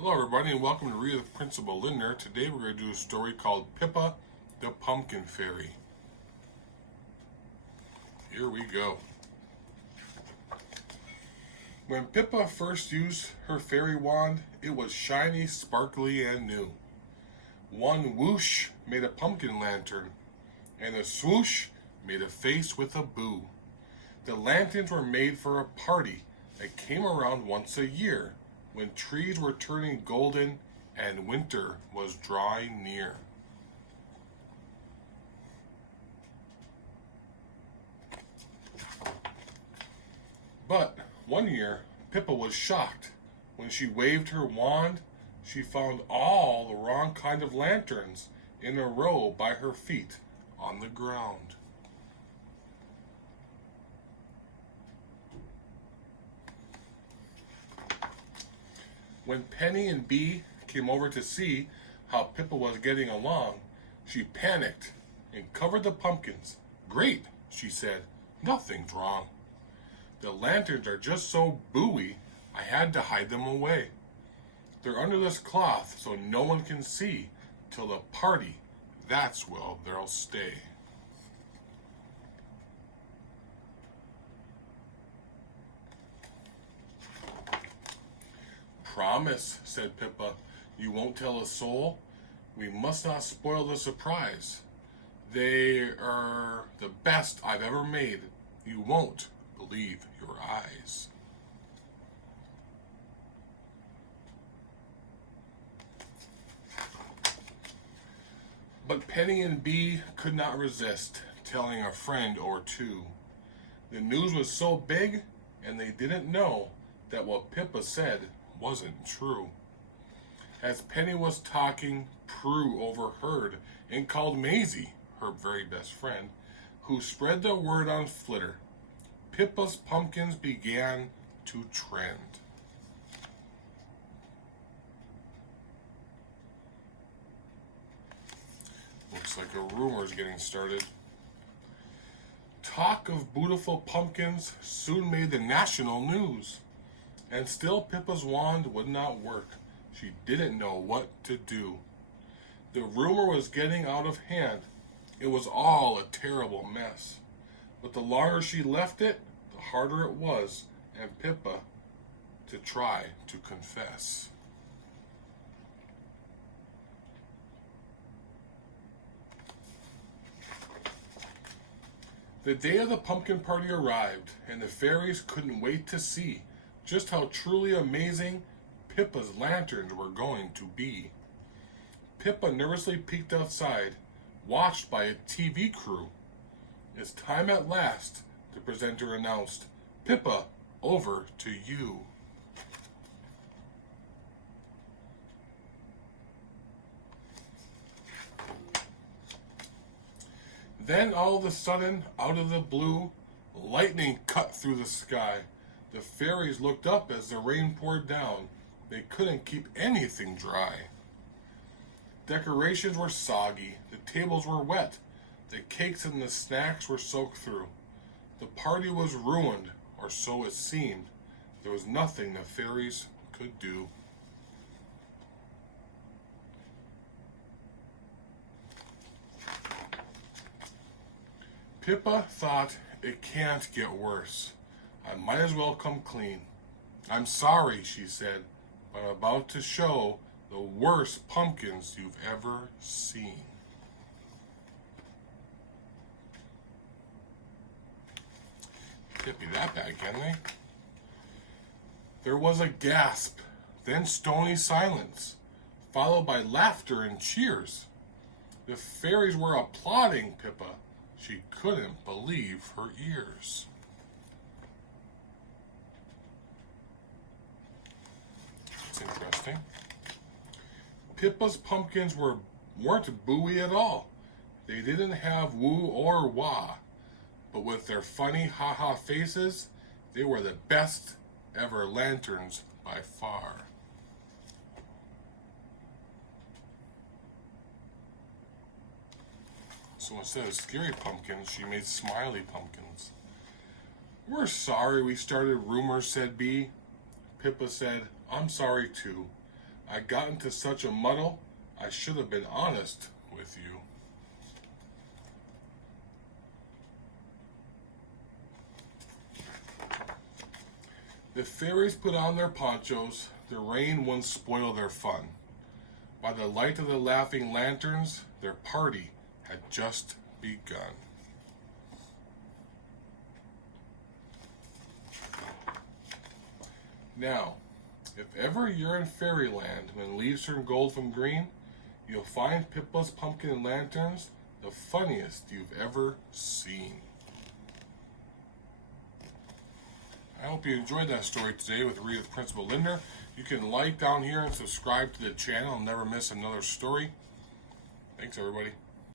Hello everybody and welcome to Read with Principal Lindner. Today we're going to do a story called Pippa the Pumpkin Fairy. Here we go. When Pippa first used her fairy wand, it was shiny, sparkly, and new. One whoosh made a pumpkin lantern, and a swoosh made a face with a boo. The lanterns were made for a party that came around once a year, when trees were turning golden and winter was drawing near. But one year, Pippa was shocked. When she waved her wand, she found all the wrong kind of lanterns in a row by her feet on the ground. When Penny and Bee came over to see how Pippa was getting along, she panicked and covered the pumpkins. "Great," she said, "nothing's wrong. The lanterns are just so booey, I had to hide them away. They're under this cloth so no one can see till the party. That's where they'll stay." "Promise," said Pippa, "you won't tell a soul? We must not spoil the surprise. They are the best I've ever made. You won't believe your eyes." But Penny and Bee could not resist telling a friend or two. The news was so big, and they didn't know that what Pippa said wasn't true. As Penny was talking, Prue overheard and called Maisie, her very best friend, who spread the word on Flitter. Pippa's pumpkins began to trend. Looks like a rumor's getting started. Talk of beautiful pumpkins soon made the national news. And still Pippa's wand would not work. She didn't know what to do. The rumor was getting out of hand. It was all a terrible mess. But the longer she left it, the harder it was, and Pippa to try to confess. The day of the pumpkin party arrived, and the fairies couldn't wait to see just how truly amazing Pippa's lanterns were going to be. Pippa nervously peeked outside, watched by a TV crew. "It's time at last," the presenter announced. "Pippa, over to you." Then all of a sudden, out of the blue, lightning cut through the sky. The fairies looked up as the rain poured down. They couldn't keep anything dry. Decorations were soggy. The tables were wet. The cakes and the snacks were soaked through. The party was ruined, or so it seemed. There was nothing the fairies could do. Pippa thought, "It can't get worse. I might as well come clean. I'm sorry," she said, "but I'm about to show the worst pumpkins you've ever seen." Can't be that bad, can they? There was a gasp, then stony silence, followed by laughter and cheers. The fairies were applauding Pippa. She couldn't believe her ears. That's interesting. Pippa's pumpkins weren't booey at all. They didn't have woo or wah, but with their funny ha-ha faces, they were the best ever lanterns by far. So instead of scary pumpkins, she made smiley pumpkins. "We're sorry we started rumors," said Bee. Pippa said, "I'm sorry too. I got into such a muddle, I should have been honest with you. The fairies put on their ponchos, the rain wouldn't spoil their fun. By the light of the laughing lanterns, their party had just begun. Now, if ever you're in fairyland when leaves turn gold from green, you'll find Pippa's pumpkin and lanterns the funniest you've ever seen. I hope you enjoyed that story today with Read with Principal Lindner. You can like down here and subscribe to the channel and never miss another story. Thanks, everybody.